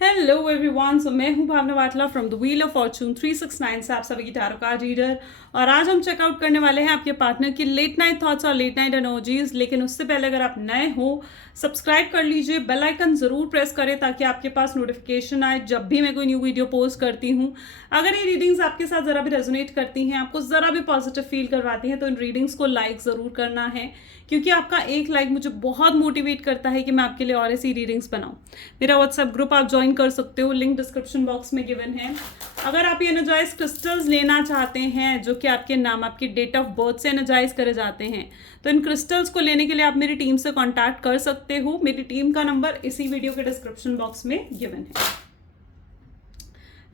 Hello everyone, सो मैं हूं भावना वाटला from the wheel of Fortune 369 से आप सभी की टैरो कार्ड रीडर। और आज हम चेकआउट करने वाले हैं आपके पार्टनर की लेट नाइट थॉट्स और लेट नाइट एनर्जीज। लेकिन उससे पहले अगर आप नए हो, सब्सक्राइब कर लीजिए, बेल आइकन जरूर प्रेस करें ताकि आपके पास नोटिफिकेशन आए जब भी मैं कोई न्यू वीडियो पोस्ट करती हूँ। अगर ये रीडिंग्स आपके साथ ज़रा भी रेजोनेट करती हैं, आपको ज़रा भी पॉजिटिव फील करवाती हैं, तो इन रीडिंग्स को लाइक ज़रूर करना है, क्योंकि आपका एक लाइक मुझे बहुत मोटिवेट करता है कि मैं आपके लिए और ऐसी रीडिंग्स बनाऊं। मेरा व्हाट्सएप ग्रुप आप ज्वाइन कर सकते हो, लिंक डिस्क्रिप्शन बॉक्स में गिवन है। अगर आप ये एनर्जाइज क्रिस्टल्स लेना चाहते हैं जो कि आपके नाम, आपकी डेट ऑफ बर्थ से एनर्जाइज करे जाते हैं, तो इन क्रिस्टल्स को लेने के लिए आप मेरी टीम से कॉन्टैक्ट कर सकते हो। मेरी टीम का नंबर इसी वीडियो के डिस्क्रिप्शन बॉक्स में गिवन है।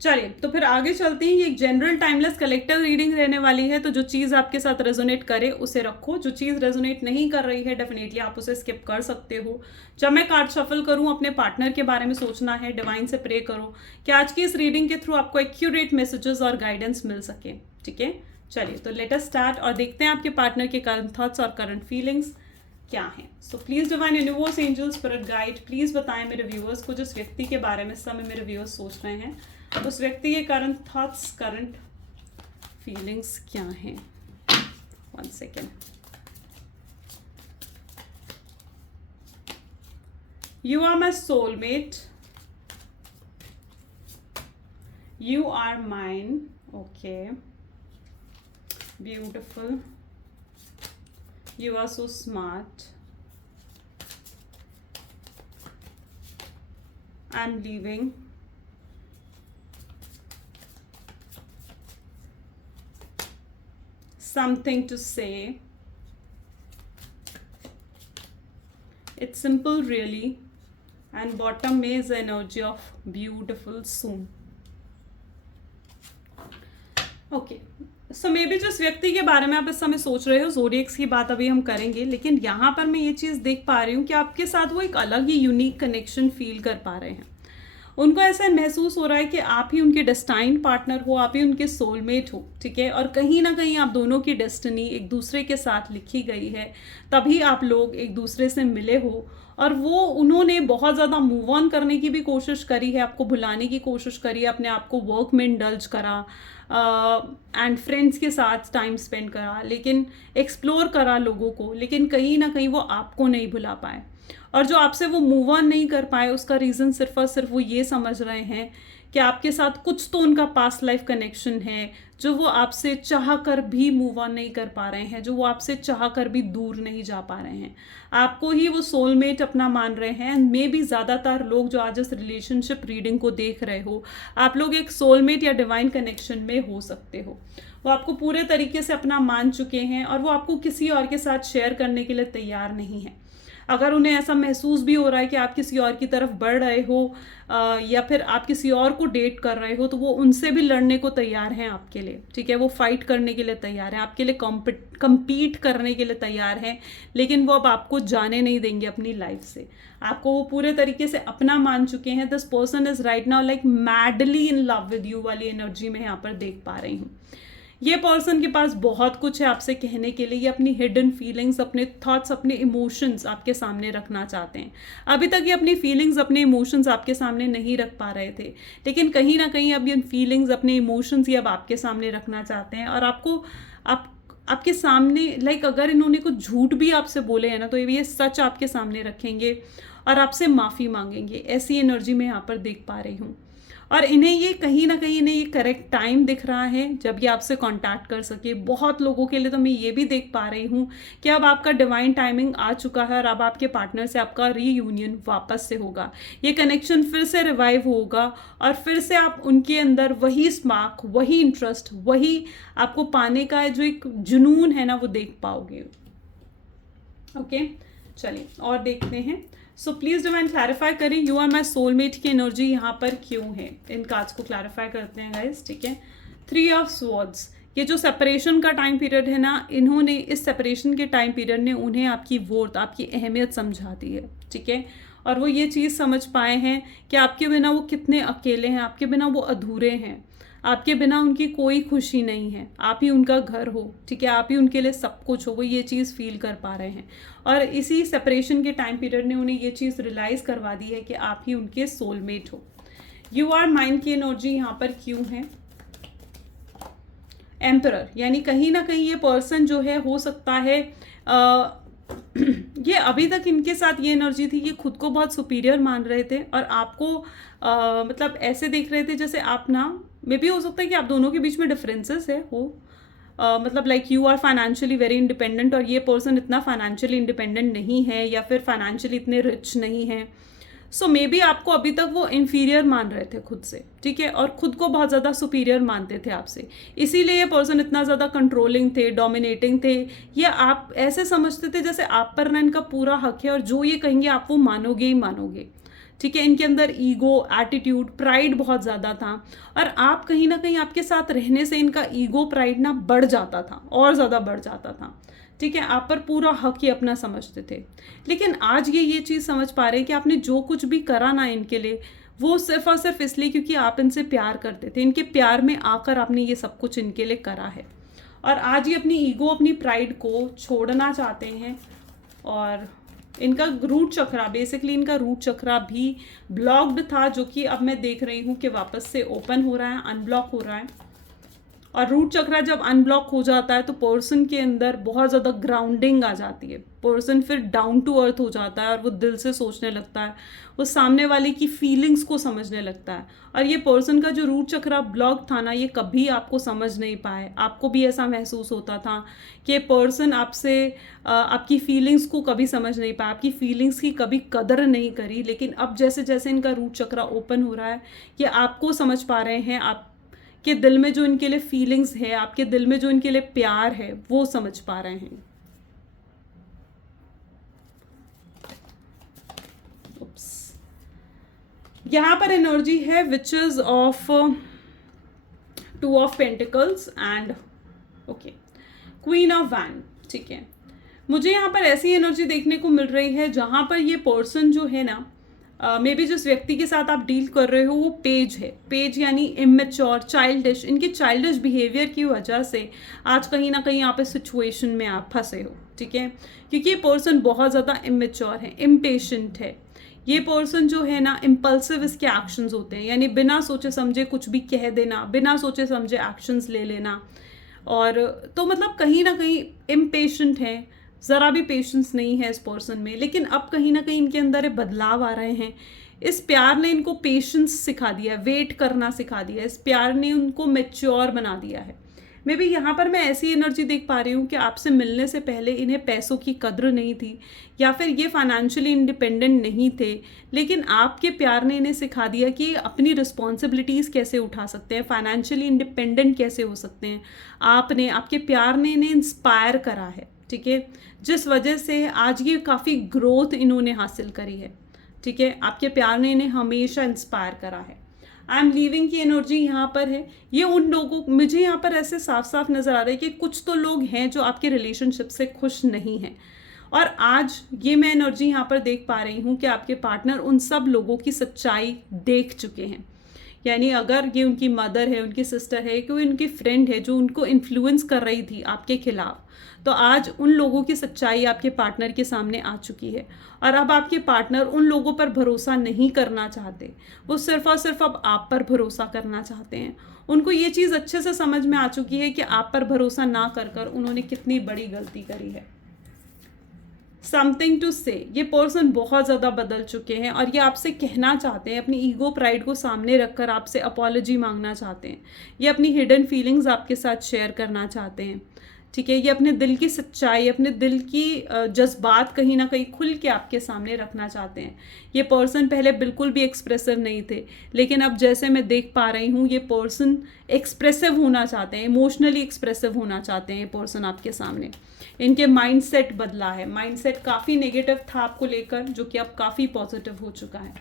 चलिए तो फिर आगे चलते हैं। ये एक जनरल टाइमलेस कलेक्टिव रीडिंग रहने वाली है, तो जो चीज़ आपके साथ रेजोनेट करे उसे रखो, जो चीज़ रेजोनेट नहीं कर रही है डेफिनेटली आप उसे स्किप कर सकते हो। जब मैं कार्ड शफल करूं, अपने पार्टनर के बारे में सोचना है, डिवाइन से प्रे करो कि आज की इस रीडिंग के थ्रू आपको एक्यूरेट मैसेजेस और गाइडेंस मिल सके। ठीक है, चलिए तो लेट अस स्टार्ट और देखते हैं आपके पार्टनर के करंट थॉट्स और करंट फीलिंग्स क्या है। सो please divine universe, angel, spirit guide, please बताएं मेरे व्यूअर्स को, जिस व्यक्ति के बारे में इस समय मेरे व्यूअर्स सोच रहे हैं, उस व्यक्ति के करंट थॉट्स, करंट फीलिंग्स क्या हैं। 1 second. You are my soulmate, you are mine. Okay, beautiful, you are so smart, I'm leaving, something to say, it's simple really, and bottom में is the energy of beautiful soon. Okay, so may be जिस व्यक्ति के बारे में आप इस समय सोच रहे हो, ज़ोडिएक्स की बात अभी हम करेंगे, लेकिन यहाँ पर मैं ये चीज़ देख पा रही हूँ कि आपके साथ वो एक अलग ही यूनिक कनेक्शन फील कर पा रहे हैं। उनको ऐसा महसूस हो रहा है कि आप ही उनके डेस्टाइन पार्टनर हो, आप ही उनके सोलमेट हो। ठीक है, और कहीं ना कहीं आप दोनों की डेस्टिनी एक दूसरे के साथ लिखी गई है, तभी आप लोग एक दूसरे से मिले हो। और वो उन्होंने बहुत ज़्यादा मूव ऑन करने की भी कोशिश करी है, आपको भुलाने की कोशिश करी है, अपने आप को वर्क में इंडल्ज करा एंड फ्रेंड्स के साथ टाइम स्पेंड करा, लेकिन एक्सप्लोर करा लोगों को, लेकिन कहीं ना कहीं वो आपको नहीं भुला पाए। और जो आपसे वो मूव ऑन नहीं कर पाए, उसका रीज़न सिर्फ और सिर्फ वो ये समझ रहे हैं कि आपके साथ कुछ तो उनका पास्ट लाइफ कनेक्शन है, जो वो आपसे चाह कर भी मूव ऑन नहीं कर पा रहे हैं, जो वो आपसे चाह कर भी दूर नहीं जा पा रहे हैं। आपको ही वो सोलमेट अपना मान रहे हैं। एंड मे बी ज़्यादातर लोग जो आज इस रिलेशनशिप रीडिंग को देख रहे हो, आप लोग एक सोलमेट या डिवाइन कनेक्शन में हो सकते हो। वो आपको पूरे तरीके से अपना मान चुके हैं और वो आपको किसी और के साथ शेयर करने के लिए तैयार नहीं है। अगर उन्हें ऐसा महसूस भी हो रहा है कि आप किसी और की तरफ बढ़ रहे हो या फिर आप किसी और को डेट कर रहे हो, तो वो उनसे भी लड़ने को तैयार हैं आपके लिए। ठीक है, वो फाइट करने के लिए तैयार हैं, आपके लिए कम्पीट करने के लिए तैयार हैं, लेकिन वो अब आपको जाने नहीं देंगे अपनी लाइफ से। आपको वो पूरे तरीके से अपना मान चुके हैं। This person is right now like madly in love with you वाली एनर्जी में यहाँ पर देख पा रही हूँ। ये पर्सन के पास बहुत कुछ है आपसे कहने के लिए। ये अपनी हिडन फीलिंग्स, अपने थॉट्स, अपने इमोशंस आपके सामने रखना चाहते हैं। अभी तक ये अपनी फीलिंग्स, अपने इमोशंस आपके सामने नहीं रख पा रहे थे, लेकिन कहीं ना कहीं अब ये फीलिंग्स, अपने इमोशंस ये अब आपके सामने रखना चाहते हैं। और आपके सामने लाइक अगर इन्होंने कुछ झूठ भी आपसे बोले हैं ना, तो ये सच आपके सामने रखेंगे और आपसे माफ़ी मांगेंगे। ऐसी एनर्जी मैं यहाँ पर देख पा रही हूँ। और इन्हें ये कहीं ना कहीं इन्हें ये करेक्ट टाइम दिख रहा है जब ये आपसे कांटेक्ट कर सके। बहुत लोगों के लिए तो मैं ये भी देख पा रही हूँ कि अब आपका डिवाइन टाइमिंग आ चुका है और अब आपके पार्टनर से आपका रीयूनियन वापस से होगा। ये कनेक्शन फिर से रिवाइव होगा और फिर से आप उनके अंदर वही स्पार्क, वही इंटरेस्ट, वही आपको पाने का जो एक जुनून है ना, वो देख पाओगे। ओके, चलिए और देखते हैं। सो प्लीज डिवाइन क्लैरिफाई करें, यू आर माई सोलमेट की एनर्जी यहाँ पर क्यों है। इन कार्ड्स को क्लैरिफाई करते हैं गाइस। ठीक है, 3 ऑफ स्वॉर्ड्स, ये जो सेपरेशन का टाइम पीरियड है ना, इन्होंने इस सेपरेशन के टाइम पीरियड ने उन्हें आपकी वर्थ, आपकी अहमियत समझा दी है। ठीक है, और वो ये चीज़ समझ पाए हैं कि आपके बिना वो कितने अकेले हैं, आपके बिना वो अधूरे हैं, आपके बिना उनकी कोई खुशी नहीं है, आप ही उनका घर हो। ठीक है, आप ही उनके लिए सब कुछ हो, वो ये चीज़ फील कर पा रहे हैं। और इसी सेपरेशन के टाइम पीरियड ने उन्हें ये चीज़ रियलाइज़ करवा दी है कि आप ही उनके सोलमेट हो। यू आर माइंड की एनर्जी यहाँ पर क्यों है? एम्परर, यानी कहीं ना कहीं ये पर्सन जो है हो सकता है ये अभी तक इनके साथ ये एनर्जी थी, ये खुद को बहुत सुपीरियर मान रहे थे और आपको मतलब ऐसे देख रहे थे जैसे आप ना, मे बी हो सकता है कि आप दोनों के बीच में डिफरेंसेस है हो, मतलब like you are financially very independent और ये पर्सन इतना फाइनेंशियली इंडिपेंडेंट नहीं है या फिर फाइनेंशियली इतने रिच नहीं है। सो मे बी आपको अभी तक वो इन्फीरियर मान रहे थे खुद से, ठीक है, और खुद को बहुत ज़्यादा सुपीरियर मानते थे आपसे, इसीलिए ये पर्सन इतना ज़्यादा कंट्रोलिंग थे, डोमिनेटिंग थे, या आप ऐसे समझते थे जैसे आप पर ना इनका पूरा हक है और जो ये कहेंगे आप वो मानोगे ही मानोगे, ठीक है। इनके अंदर ईगो, एटीट्यूड, प्राइड बहुत ज़्यादा था और आप कहीं ना कहीं आपके साथ रहने से इनका ईगो, प्राइड ना बढ़ जाता था और ज़्यादा बढ़ जाता था, ठीक है। आप पर पूरा हक ही अपना समझते थे। लेकिन आज ये चीज़ समझ पा रहे हैं कि आपने जो कुछ भी करा ना इनके लिए, वो सिर्फ और सिर्फ इसलिए क्योंकि आप इनसे प्यार करते थे, इनके प्यार में आकर आपने ये सब कुछ इनके लिए करा है। और आज ये अपनी ईगो, अपनी प्राइड को छोड़ना चाहते हैं और इनका रूट चक्रा, बेसिकली इनका रूट चक्रा भी ब्लॉक्ड था, जो कि अब मैं देख रही हूँ कि वापस से ओपन हो रहा है, अनब्लॉक हो रहा है। और रूट चक्रा जब अनब्लॉक हो जाता है तो पर्सन के अंदर बहुत ज़्यादा ग्राउंडिंग आ जाती है, पर्सन फिर डाउन टू अर्थ हो जाता है और वो दिल से सोचने लगता है, वो सामने वाले की फीलिंग्स को समझने लगता है। और ये पर्सन का जो रूट चक्रा ब्लॉक था ना, ये कभी आपको समझ नहीं पाए। आपको भी ऐसा महसूस होता था कि पर्सन आपसे आपकी फीलिंग्स को कभी समझ नहीं पाया, आपकी फीलिंग्स की कभी कदर नहीं करी। लेकिन अब जैसे जैसे इनका रूट चक्रा ओपन हो रहा है, ये आपको समझ पा रहे हैं, आप के दिल में जो इनके लिए फीलिंग्स है, आपके दिल में जो इनके लिए प्यार है, वो समझ पा रहे हैं। यहाँ पर एनर्जी है witches of 2 of pentacles and okay queen of wand, ठीक है। मुझे यहाँ पर ऐसी एनर्जी देखने को मिल रही है जहाँ पर ये पर्सन जो है ना, मे बी जिस व्यक्ति के साथ आप डील कर रहे हो वो पेज है। पेज यानी इमेच्योर, चाइल्डिश, इनके चाइल्डिश बिहेवियर की वजह से आज कहीं ना कहीं यहाँ पे सिचुएशन में आप फंसे हो, ठीक है। क्योंकि ये पर्सन बहुत ज़्यादा इमेच्योर है, इम्पेशेंट है। ये पर्सन जो है ना, इम्पल्सिव इसके एक्शंस होते हैं, यानी बिना सोचे समझे कुछ भी कह देना, बिना सोचे समझे एक्शंस ले लेना। और तो मतलब कहीं ना कहीं इम्पेशेंट है, ज़रा भी पेशेंस नहीं है इस पर्सन में। लेकिन अब कहीं ना कहीं इनके अंदर बदलाव आ रहे हैं। इस प्यार ने इनको पेशेंस सिखा दिया, वेट करना सिखा दिया, इस प्यार ने उनको मैच्योर बना दिया है। मे बी यहाँ पर मैं ऐसी एनर्जी देख पा रही हूँ कि आपसे मिलने से पहले इन्हें पैसों की कद्र नहीं थी, या फिर ये फाइनेंशियली इंडिपेंडेंट नहीं थे, लेकिन आपके प्यार ने इन्हें सिखा दिया कि अपनी रिस्पॉन्सिबिलिटीज़ कैसे उठा सकते हैं, फाइनेंशियली इंडिपेंडेंट कैसे हो सकते हैं। आपने, आपके प्यार ने इन्हें इंस्पायर करा है, ठीक है, जिस वजह से आज ये काफ़ी ग्रोथ इन्होंने हासिल करी है, ठीक है। आपके प्यार ने इन्हें हमेशा इंस्पायर करा है। आई एम लिविंग की एनर्जी यहाँ पर है। ये उन लोगों, मुझे यहाँ पर ऐसे साफ साफ नज़र आ रहा है कि कुछ तो लोग हैं जो आपके रिलेशनशिप से खुश नहीं हैं, और आज ये मैं एनर्जी यहाँ पर देख पा रही हूँ कि आपके पार्टनर उन सब लोगों की सच्चाई देख चुके हैं। यानी अगर ये उनकी मदर है, उनकी सिस्टर है, कोई उनकी फ्रेंड है जो उनको इन्फ्लुएंस कर रही थी आपके खिलाफ, तो आज उन लोगों की सच्चाई आपके पार्टनर के सामने आ चुकी है। और अब आपके पार्टनर उन लोगों पर भरोसा नहीं करना चाहते, वो सिर्फ और सिर्फ अब आप पर भरोसा करना चाहते हैं। उनको ये चीज़ अच्छे से समझ में आ चुकी है कि आप पर भरोसा ना कर कर उन्होंने कितनी बड़ी गलती करी है। समथिंग टू से, ये पर्सन बहुत ज़्यादा बदल चुके हैं और ये आपसे कहना चाहते हैं, अपनी ईगो, प्राइड को सामने रखकर आपसे अपॉलॉजी मांगना चाहते हैं। ये अपनी हिडन फीलिंग्स आपके साथ शेयर करना चाहते हैं, ठीक है। ये अपने दिल की सच्चाई, अपने दिल की जज्बात कहीं ना कहीं खुल के आपके सामने रखना चाहते हैं। ये पर्सन पहले बिल्कुल भी एक्सप्रेसिव नहीं थे, लेकिन अब जैसे मैं देख पा रही हूँ ये पर्सन एक्सप्रेसिव होना चाहते हैं, इमोशनली एक्सप्रेसिव होना चाहते हैं। ये पर्सन आपके सामने, इनके माइंडसेट बदला है। माइंडसेट काफ़ी नेगेटिव था आपको लेकर, जो कि अब काफ़ी पॉजिटिव हो चुका है।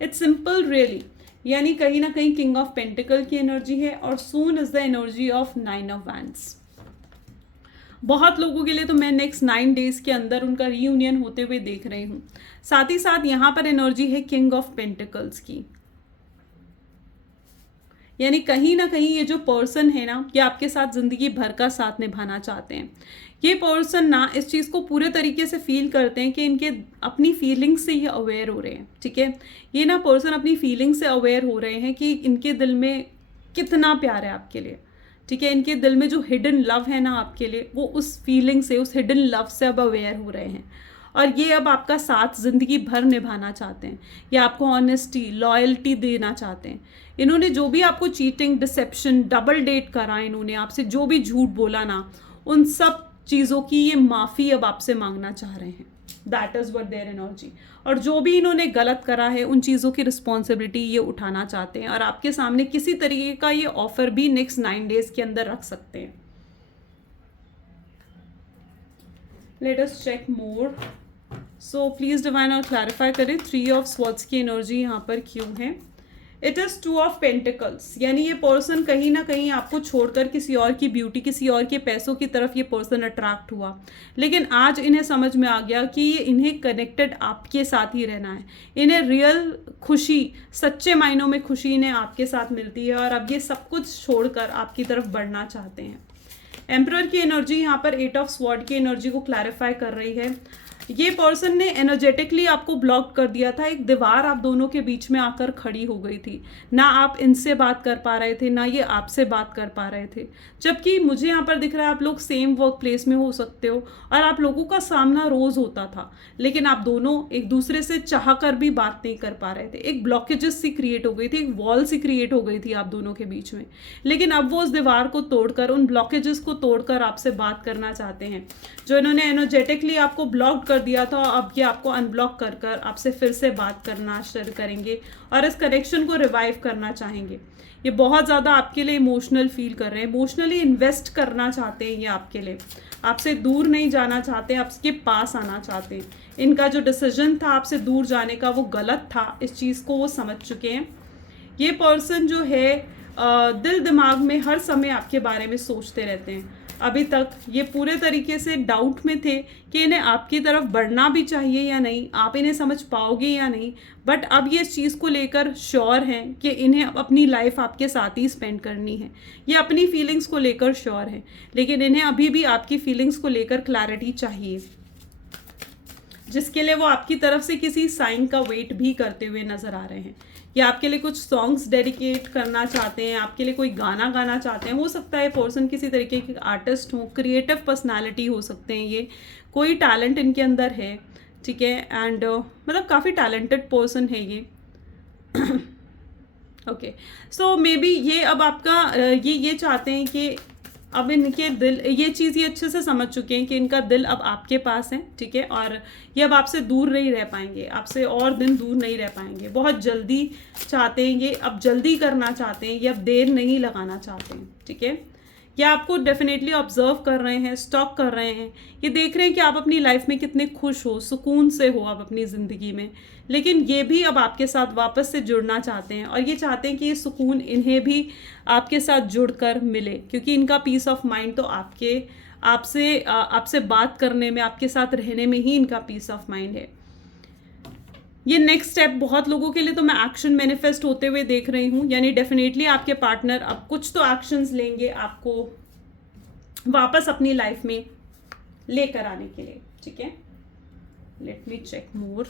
इट्स सिंपल रियली, यानी कहीं ना कहीं किंग ऑफ पेंटिकल की एनर्जी है और soon is the energy of 9 of wands. बहुत लोगों के लिए तो मैं नेक्स्ट 9 डेज़ के अंदर उनका रीयूनियन होते हुए देख रही हूँ। साथ ही साथ यहाँ पर एनर्जी है किंग ऑफ पेंटिकल्स की। यानी कहीं ना कहीं ये जो पर्सन है ना, ये आपके साथ ज़िंदगी भर का साथ निभाना चाहते हैं। ये पर्सन ना इस चीज़ को पूरे तरीके से फील करते हैं कि इनके अपनी फीलिंग्स से ये अवेयर हो रहे हैं, ठीक है। ये ना पर्सन अपनी फीलिंग से अवेयर हो रहे हैं कि इनके दिल में कितना प्यार है आपके लिए, ठीक है। इनके दिल में जो हिडन लव है ना आपके लिए, वो उस फीलिंग से, उस हिडन लव से अब अवेयर हो रहे हैं और ये अब आपका साथ ज़िंदगी भर निभाना चाहते हैं। ये आपको ऑनेस्टी, लॉयल्टी देना चाहते हैं। इन्होंने जो भी आपको चीटिंग, डिसेप्शन, डबल डेट करा, इन्होंने आपसे जो भी झूठ बोला ना, उन सब चीज़ों की ये माफ़ी अब आपसे मांगना चाह रहे हैं। That is what their energy. और जो भी इन्होंने गलत करा है, उन चीज़ों की रिस्पॉन्सिबिलिटी ये उठाना चाहते हैं और आपके सामने किसी तरीके का ये ऑफर भी नेक्स्ट 9 डेज के अंदर रख सकते हैं। Let us check more. So please divine और क्लैरिफाई करें 3 ऑफ स्वॉर्ड्स की एनर्जी यहाँ पर क्यों है। इट इज़ 2 ऑफ पेंटिकल्स, यानी ये पर्सन कहीं ना कहीं आपको छोड़कर किसी और की ब्यूटी, किसी और के पैसों की तरफ ये पर्सन अट्रैक्ट हुआ, लेकिन आज इन्हें समझ में आ गया कि इन्हें कनेक्टेड आपके साथ ही रहना है। इन्हें रियल खुशी, सच्चे मायनों में खुशी इन्हें आपके साथ मिलती है और अब ये सब कुछ छोड़कर आपकी तरफ बढ़ना चाहते हैं। एम्परर की एनर्जी यहाँ पर 8 ऑफ स्वॉर्ड की एनर्जी को क्लैरिफाई कर रही है। ये पर्सन ने एनर्जेटिकली आपको ब्लॉक कर दिया था, एक दीवार आप दोनों के बीच में आकर खड़ी हो गई थी। ना आप इनसे बात कर पा रहे थे, ना ये आपसे बात कर पा रहे थे। जबकि मुझे यहाँ पर दिख रहा है आप लोग सेम वर्क प्लेस में हो सकते हो और आप लोगों का सामना रोज होता था, लेकिन आप दोनों एक दूसरे से चाह कर भी बात नहीं कर पा रहे थे। एक ब्लॉकेजेस सी क्रिएट हो गई थी, एक वॉल सी क्रिएट हो गई थी आप दोनों के बीच में। लेकिन अब वो उस दीवार को तोड़कर, उन ब्लॉकेजेस को तोड़कर आपसे बात करना चाहते हैं। जो इन्होंने एनर्जेटिकली आपको ब्लॉक कर दिया था, अब ये आपको अनब्लॉक कर कर आपसे फिर से बात करना शुरू करेंगे और इस कनेक्शन को रिवाइव करना चाहेंगे। ये बहुत ज़्यादा आपके लिए इमोशनल फील कर रहे हैं, इमोशनली इन्वेस्ट करना चाहते हैं ये आपके लिए। आपसे दूर नहीं जाना चाहते, आपके पास आना चाहते हैं। इनका जो डिसीजन था आपसे दूर जाने का, वो गलत था, इस चीज़ को वो समझ चुके हैं। ये पर्सन जो है दिल दिमाग में हर समय आपके बारे में सोचते रहते हैं। अभी तक ये पूरे तरीके से डाउट में थे कि इन्हें आपकी तरफ बढ़ना भी चाहिए या नहीं, आप इन्हें समझ पाओगे या नहीं, बट अब ये इस चीज़ को लेकर श्योर हैं कि इन्हें अपनी लाइफ आपके साथ ही स्पेंड करनी है। ये अपनी फीलिंग्स को लेकर श्योर हैं, लेकिन इन्हें अभी भी आपकी फीलिंग्स को लेकर क्लैरिटी चाहिए, जिसके लिए वो आपकी तरफ से किसी साइन का वेट भी करते हुए नजर आ रहे हैं। या आपके लिए कुछ सॉन्ग्स डेडिकेट करना चाहते हैं, आपके लिए कोई गाना गाना चाहते हैं। हो सकता है पर्सन किसी तरीके के आर्टिस्ट हो, क्रिएटिव पर्सनालिटी हो सकते हैं, ये कोई टैलेंट इनके अंदर है, ठीक है। एंड मतलब काफ़ी टैलेंटेड पर्सन है ये। ओके, सो मे बी ये अब आपका ये चाहते हैं कि अब इनके दिल, ये चीज़ ये अच्छे से समझ चुके हैं कि इनका दिल अब आपके पास है, ठीक है। और ये अब आपसे दूर नहीं रह पाएंगे, आपसे और दिन दूर नहीं रह पाएंगे। बहुत जल्दी चाहते हैं ये, अब जल्दी करना चाहते हैं ये, अब देर नहीं लगाना चाहते हैं, ठीक है। ये आपको डेफिनेटली ऑब्जर्व कर रहे हैं, स्टॉक कर रहे हैं, ये देख रहे हैं कि आप अपनी लाइफ में कितने खुश हो, सुकून से हो आप अपनी ज़िंदगी में। लेकिन ये भी अब आपके साथ वापस से जुड़ना चाहते हैं और ये चाहते हैं कि ये सुकून इन्हें भी आपके साथ जुड़कर मिले, क्योंकि इनका पीस ऑफ माइंड तो आपसे बात करने में, आपके साथ रहने में ही इनका पीस ऑफ माइंड है। ये नेक्स्ट स्टेप बहुत लोगों के लिए तो मैं एक्शन मैनिफेस्ट होते हुए देख रही हूँ, यानी डेफिनेटली आपके पार्टनर अब कुछ तो एक्शंस लेंगे आपको वापस अपनी लाइफ में लेकर आने के लिए, ठीक है। Let me check more.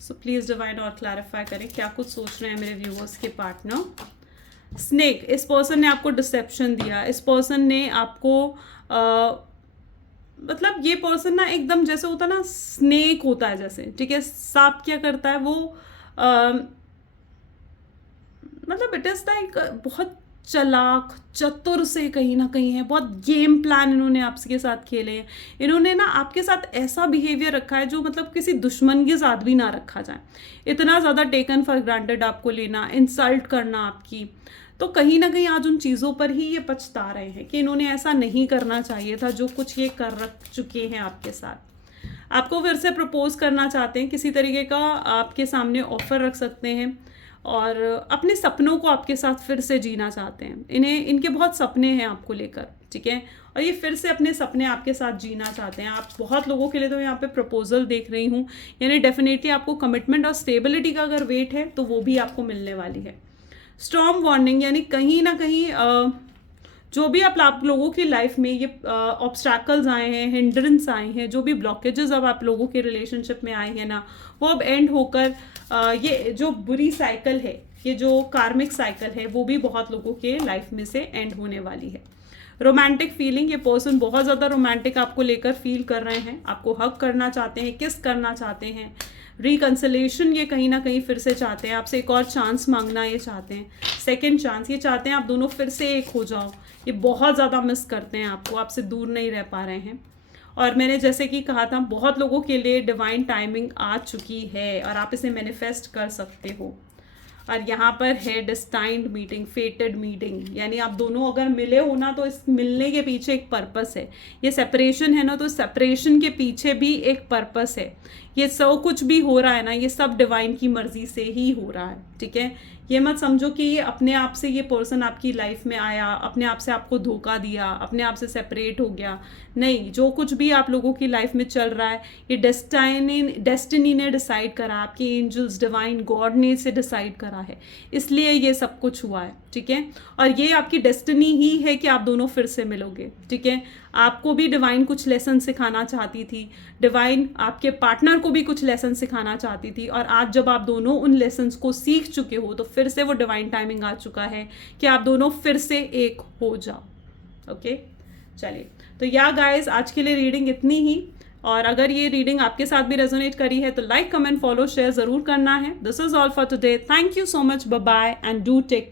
So please divine और क्लैरिफाई करें क्या कुछ सोच रहे हैं मेरे व्यूअर्स के पार्टनर। स्नेक, इस पर्सन ने आपको डिसेप्शन दिया, इस पर्सन ने आपको मतलब ये पर्सन ना एकदम जैसे होता है ना, स्नेक होता है जैसे, ठीक है। सांप क्या करता है वो मतलब इट इज़ लाइक बहुत चालाक, चतुर से कहीं ना कहीं है, बहुत गेम प्लान इन्होंने आपके साथ खेले हैं। इन्होंने ना आपके साथ ऐसा बिहेवियर रखा है जो मतलब किसी दुश्मन के साथ भी ना रखा जाए। इतना ज़्यादा टेकन फॉर ग्रांटेड आपको लेना, इंसल्ट करना आपकी, तो कहीं ना कहीं आज उन चीज़ों पर ही ये पछता रहे हैं कि इन्होंने ऐसा नहीं करना चाहिए था जो कुछ ये कर रख चुके हैं आपके साथ। आपको फिर से प्रपोज करना चाहते हैं, किसी तरीके का आपके सामने ऑफर रख सकते हैं और अपने सपनों को आपके साथ फिर से जीना चाहते हैं। इनके बहुत सपने हैं आपको लेकर, ठीक है, और ये फिर से अपने सपने आपके साथ जीना चाहते हैं। आप बहुत लोगों के लिए तो यहाँ पे प्रपोजल देख रही हूँ, यानी डेफिनेटली आपको कमिटमेंट और स्टेबिलिटी का अगर वेट है तो वो भी आपको मिलने वाली है। स्टॉर्म वार्निंग, यानी कहीं ना कहीं जो भी आप लोगों की लाइफ में ये ऑब्स्टैकल्स आए हैं, हिंड्रेंस आए हैं, जो भी ब्लॉकेजेस अब आप लोगों के रिलेशनशिप में आए हैं ना, वो अब एंड होकर ये जो बुरी साइकिल है, ये जो कार्मिक साइकिल है, वो भी बहुत लोगों के लाइफ में से एंड होने वाली है। रोमांटिक फीलिंग, ये पर्सन बहुत ज़्यादा रोमांटिक आपको लेकर फील कर रहे हैं, आपको हग करना चाहते हैं, किस करना चाहते हैं, रिकन्सिलेशन ये कहीं ना कहीं फिर से चाहते हैं, आपसे एक और चांस मांगना ये चाहते हैं, सेकंड चांस ये चाहते हैं, आप दोनों फिर से एक हो जाओ। ये बहुत ज़्यादा मिस करते हैं आपको, आपसे दूर नहीं रह पा रहे हैं। और मैंने जैसे कि कहा था, बहुत लोगों के लिए डिवाइन टाइमिंग आ चुकी है और आप इसे मैनिफेस्ट कर सकते हो। और यहाँ पर है डेस्टाइन्ड मीटिंग, फेटेड मीटिंग, यानी आप दोनों अगर मिले हो ना, तो इस मिलने के पीछे एक पर्पस है। ये सेपरेशन है ना, तो सेपरेशन के पीछे भी एक पर्पस है। ये सब कुछ भी हो रहा है ना, ये सब डिवाइन की मर्जी से ही हो रहा है, ठीक है। ये मत समझो कि ये अपने आप से ये पर्सन आपकी लाइफ में आया, अपने आप से आपको धोखा दिया, अपने आप से सेपरेट हो गया। नहीं, जो कुछ भी आप लोगों की लाइफ में चल रहा है, ये डेस्टिनी ने डिसाइड करा, आपके एंजल्स, डिवाइन गॉड ने इसे डिसाइड करा है, इसलिए ये सब कुछ हुआ है, ठीक है। और ये आपकी डेस्टिनी ही है कि आप दोनों फिर से मिलोगे, ठीक है। आपको भी डिवाइन कुछ लेसन सिखाना चाहती थी, डिवाइन आपके पार्टनर को भी कुछ लेसन सिखाना चाहती थी, और आज जब आप दोनों उन लेसन्स को सीख चुके हो, तो फिर से वो डिवाइन टाइमिंग आ चुका है कि आप दोनों फिर से एक हो जाओ। ओके, चलिए, तो या गाइस, आज के लिए रीडिंग इतनी ही। और अगर ये रीडिंग आपके साथ भी रेजोनेट करी है तो लाइक, कमेंट, फॉलो, शेयर ज़रूर करना है। This is all for today. Thank you so much, bye bye and do take